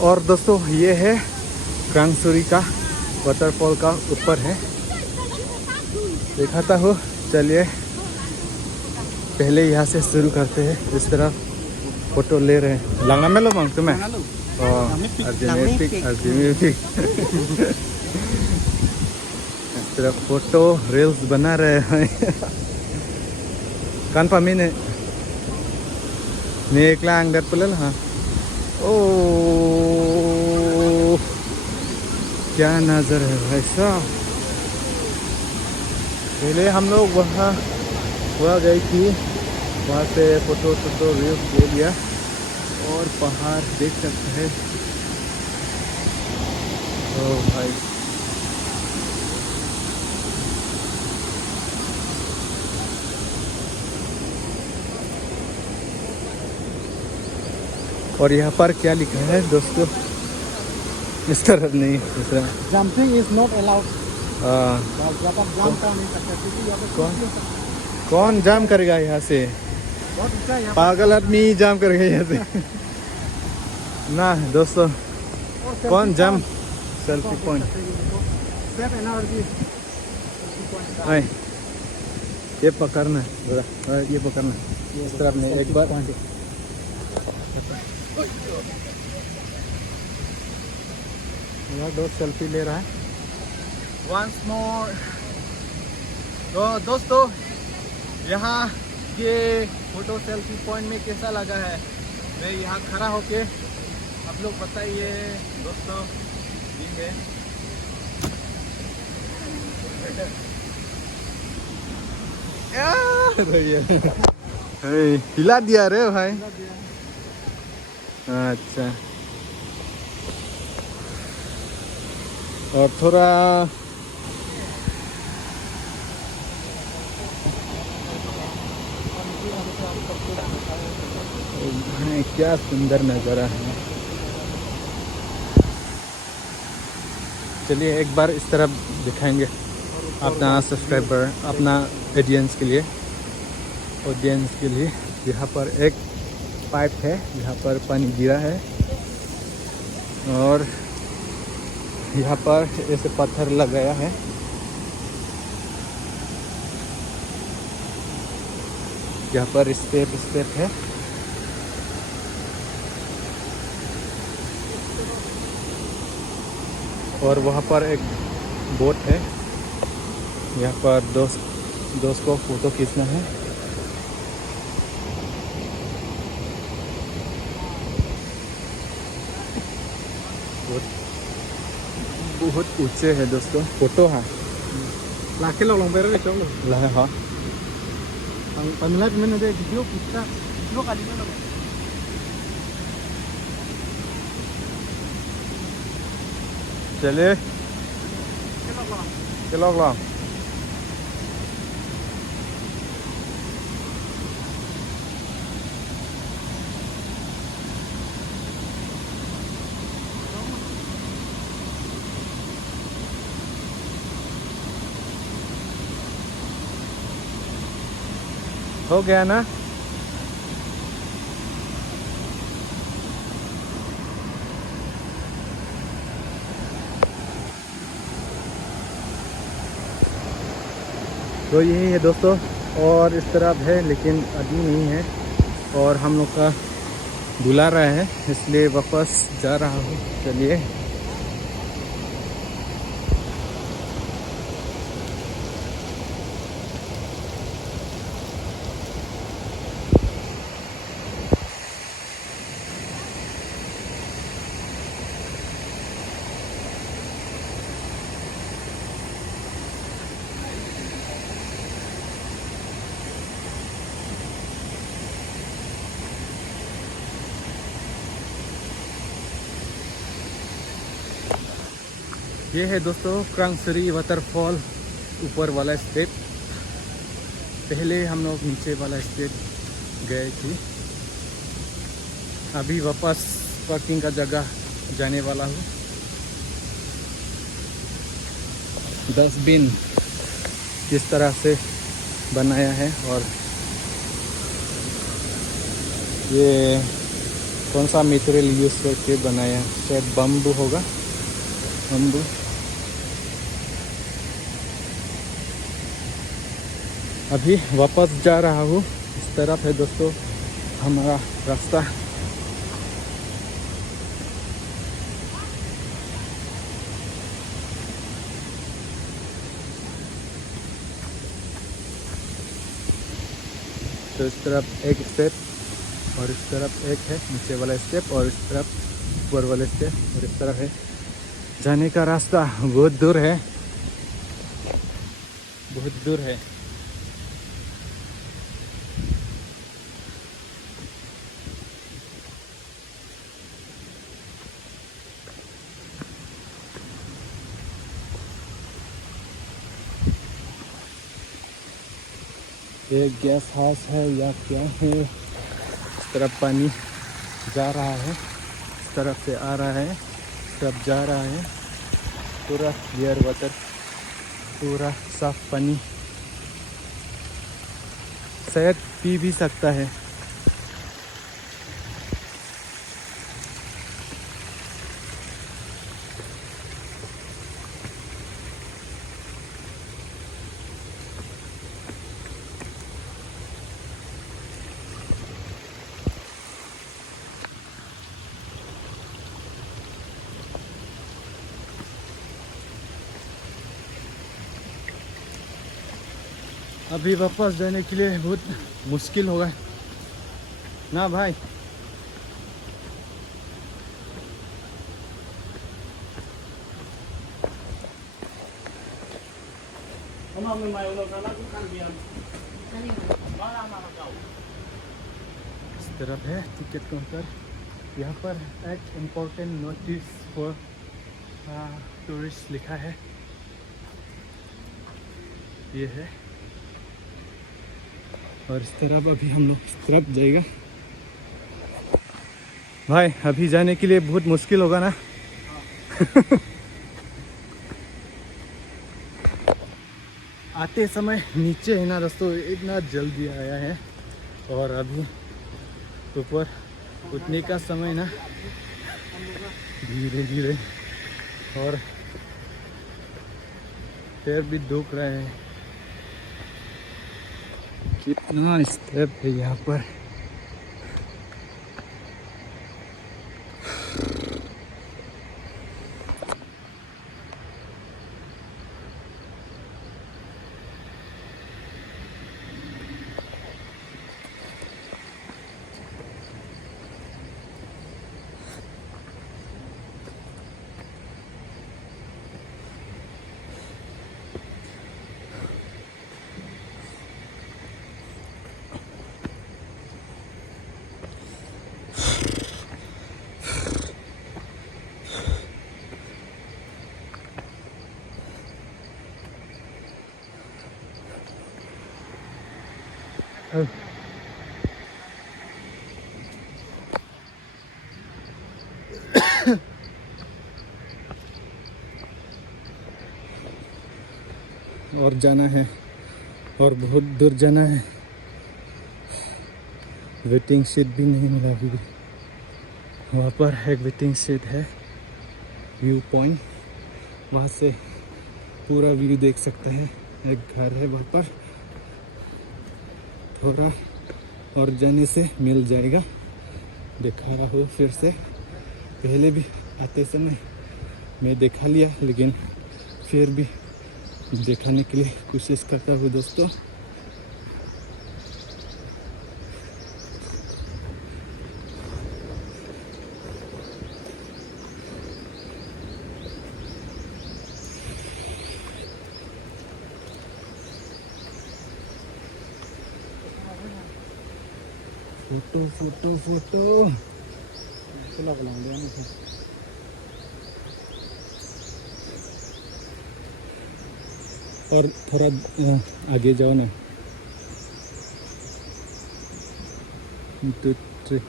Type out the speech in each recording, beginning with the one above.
और दोस्तों ये है क्रांगसुरी का वाटरफॉल का ऊपर है, दिखाता हूँ। चलिए पहले यहाँ से शुरू करते हैं। इस तरह फोटो ले रहे हैं। लंगा में लो मांग तुम्हें इस तरह फोटो रील्स बना रहे हैं। कान पामी ने एकला अंदर पुलल। हाँ ओ क्या नज़र है भाई साहब। पहले हम लोग वहाँ गई थी, वहाँ से फोटो रील्स ले लिया और पहाड़ देख सकते हैं। ओ भाई और यहाँ पर क्या लिखा है दोस्तों? इस तरह नहीं, इस तरह जंपिंग इज नॉट अलाउड। कौन जाम करेगा यहाँ से? पागल आदमी जाम करेगा यहाँ से। ना दोस्तों, कौन जाम? सेल्फी पॉइंट ये पकड़ना, ये पकड़ना इस तरफ नहीं। एक बार दोस्त सेल्फी ले रहा है। Once more. तो दोस्तों यहाँ ये फोटो सेल्फी पॉइंट में कैसा लगा है? मैं यहाँ खड़ा होके आप लोग बताइए दोस्तों। ये है हिला दिया रे भाई। अच्छा, और थोड़ा क्या सुंदर नज़ारा है। चलिए एक बार इस तरफ दिखाएंगे अपना सब्सक्राइबर, अपना ऑडियंस के लिए। यहाँ पर एक पाइप है, यहाँ पर पानी गिरा है और यहाँ पर ऐसे पत्थर लगाया है। यहाँ पर स्टेप है। और वहाँ पर एक बोट है। यहाँ पर दोस्त को फोटो खींचना है। बहुत ऊंचे है दोस्तों। फोटो है लाके लोग पे रे चलो ला। हाँ पमिला मैंने दे वीडियो वीडियो का दिया। चलिए चलो ला। हो गया ना? तो यही है दोस्तों। और इस तरफ है लेकिन आदमी नहीं है और हम लोग का बुला रहा है, इसलिए वापस जा रहा हूँ। चलिए ये है दोस्तों क्रांगसुरी वाटरफॉल ऊपर वाला स्टेप। पहले हम लोग नीचे वाला स्टेप गए थे। अभी वापस पार्किंग का जगह जाने वाला हूँ। डस्टबिन किस तरह से बनाया है और ये कौन सा मटेरियल यूज़ करके बनाया, शायद बम्बू होगा, बम्बू। अभी वापस जा रहा हूँ, इस तरफ है दोस्तों हमारा रास्ता। तो इस तरफ एक स्टेप और इस तरफ एक है नीचे वाला स्टेप, और इस तरफ ऊपर वाला स्टेप, और इस तरफ है जाने का रास्ता। बहुत दूर है, बहुत दूर है। ये गैस हाउस है या क्या है। इस तरफ पानी जा रहा है, इस तरफ से आ रहा है, इस तरफ जा रहा है। पूरा क्लियर वाटर, पूरा साफ पानी, शायद पी भी सकता है। अभी वापस जाने के लिए बहुत मुश्किल होगा ना भाई। इस तरफ है टिकट काउंटर। यहाँ पर एक इम्पोर्टेंट नोटिस फॉर टूरिस्ट लिखा है, ये है। और इस तरफ अभी हम लोग इस तरफ जाएगा। भाई अभी जाने के लिए बहुत मुश्किल होगा ना। आते समय नीचे है ना दोस्तों, इतना जल्दी आया है, और अभी ऊपर उठने का समय ना धीरे धीरे, और पैर भी दुख रहे हैं। कितना स्टेप है यहाँ पर। और जाना है, और बहुत दूर जाना है। वेटिंग सीट भी नहीं मिला अभी भी। वहाँ पर एक वेटिंग सीट है, व्यू पॉइंट, वहाँ से पूरा व्यू देख सकते हैं। एक घर है वहाँ पर, थोड़ा और जाने से मिल जाएगा। दिखा रहा हूँ फिर से, पहले भी आते समय मैं दिखा लिया, लेकिन फिर भी दिखाने के लिए कोशिश करता हूँ दोस्तों। फोटो फोटो फोटो चला बुलाऊंगा। और थोड़ा आगे जाओ ना। 1 2 3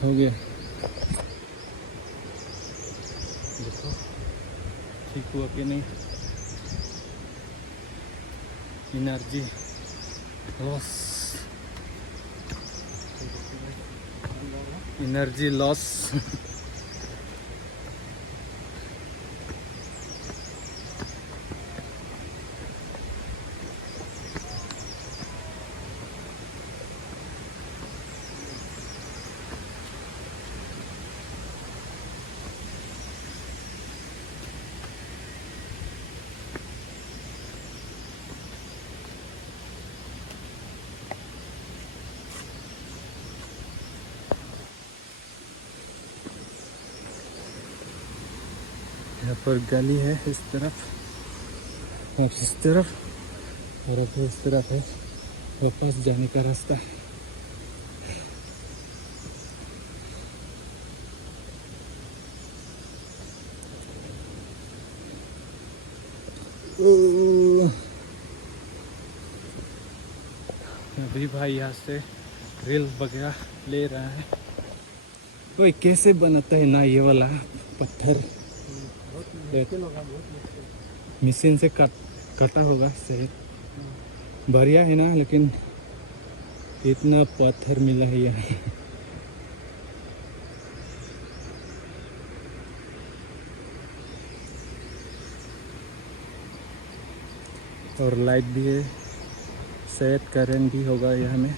हाँ हो गया। देखो ठीक हुआ कि नहीं। Energy loss, energy loss. यहाँ पर गली है इस तरफ और इस तरफ, और अब इस तरफ है वापस जाने का रास्ता। अभी भाई यहाँ से रील वगैरह ले रहा है। ओए कैसे बनाता है ना ये वाला पत्थर, मशीन से कटा होगा सही, बढ़िया है ना, लेकिन इतना पत्थर मिला है यहाँ। और लाइट भी है, शायद करंट भी होगा यहाँ में।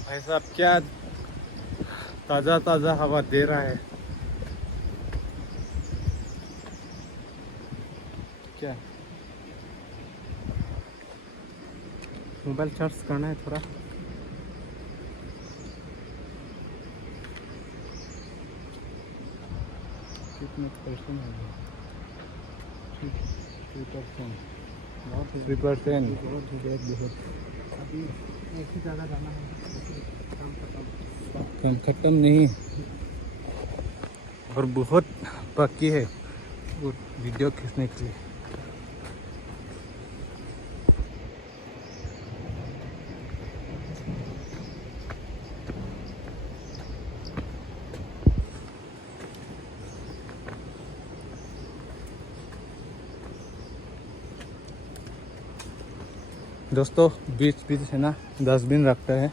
भाई साहब क्या ताज़ा ताज़ा हवा दे रहा है। क्या मोबाइल चार्ज करना है थोड़ा। कितने परसेंट है? 3%। 3%। काम खत्म नहीं और बहुत बाकी है वो वीडियो खींचने के लिए। दोस्तों बीच बीच है ना डस्टबिन रखता है,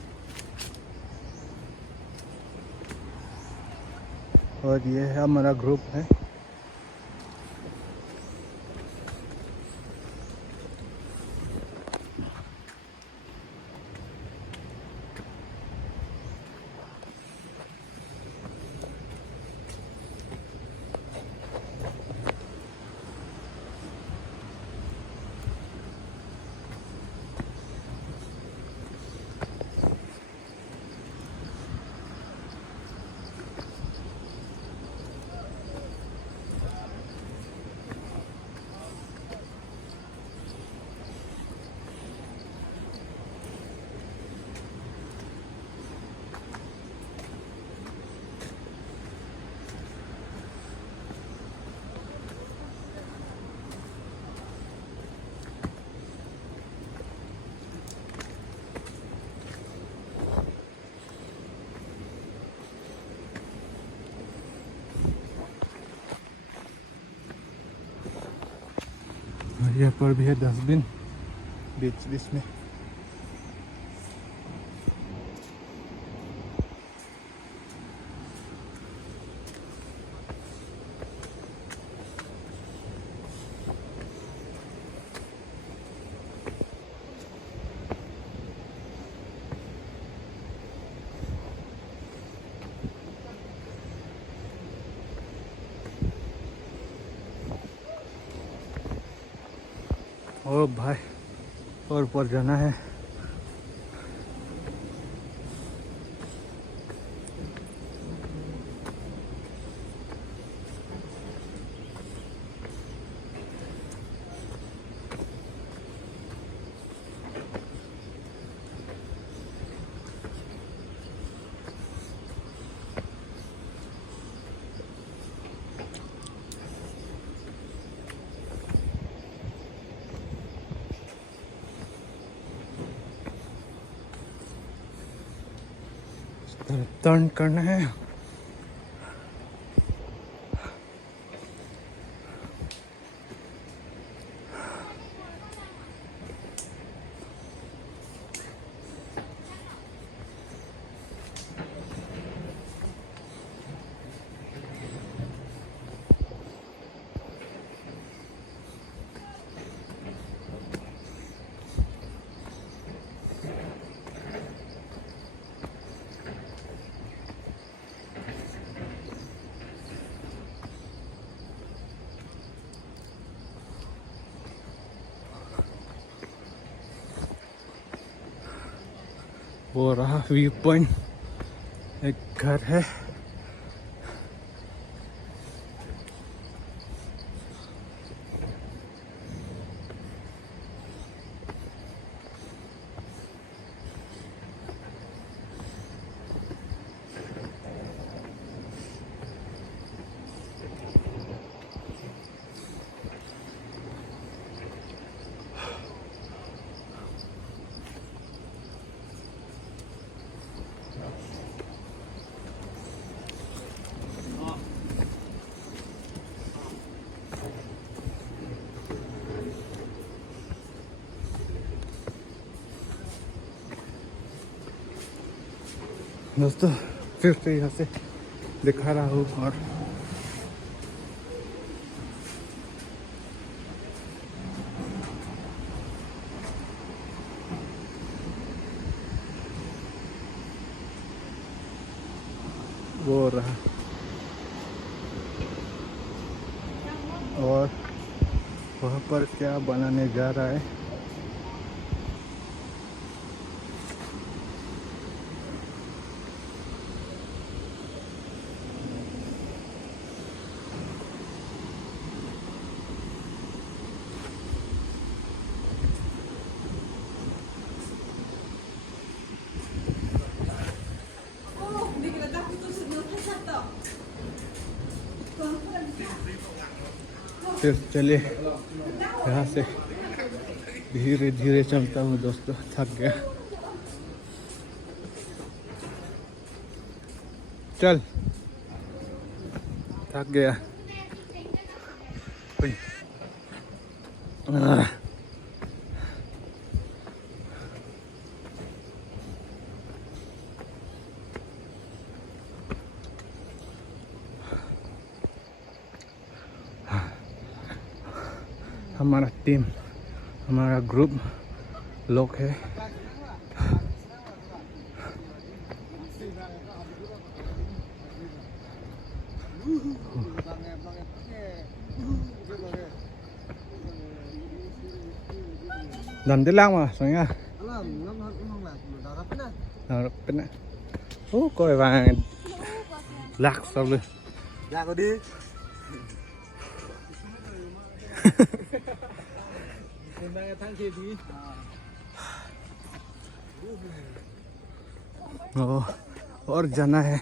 और ये है हमारा ग्रुप है। यहाँ पर भी है डस्टबिन बीच बीच में। ओ भाई और ऊपर जाना है। टर्न करना है। वो रहा व्यू पॉइंट, एक घर है। दोस्तों फिर से यहाँ से दिखा रहा हूँ। और वो रहा, और वहाँ पर क्या बनाने जा रहा है। फिर चलिए यहाँ से धीरे धीरे चलता हूँ दोस्तों, थक गया। चल, थक गया। हमारा टीम, हमारा ग्रुप लोग है। Làm tới long à, rồi nha. Bên coi vàng lạc sau lưng. Lạc rồi đi. और जाना है।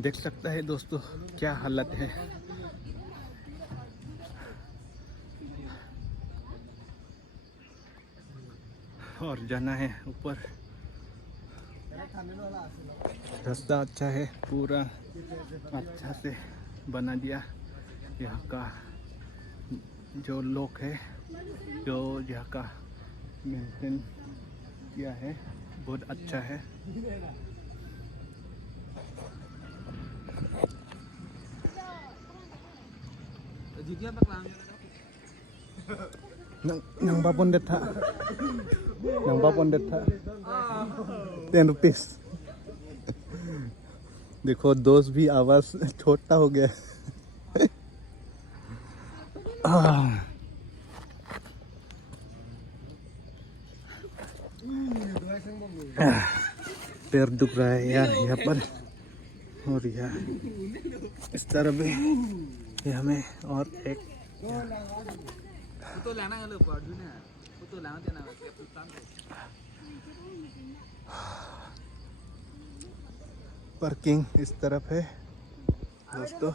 देख सकता है दोस्तों क्या हालत है। और जाना है ऊपर। रास्ता अच्छा है, पूरा अच्छा से बना दिया। यहाँ का जो लोग है, जो यहाँ का मेंटेन किया है, बहुत अच्छा है। Nang babon detha 10 rupees. देखो दोस्त भी आवाज छोटा हो गया। पैर दुख रहा है यार यहाँ पर। और यहाँ इस तरफ भी यहाँ में और एक पार्किंग इस तरफ है। दोस्तों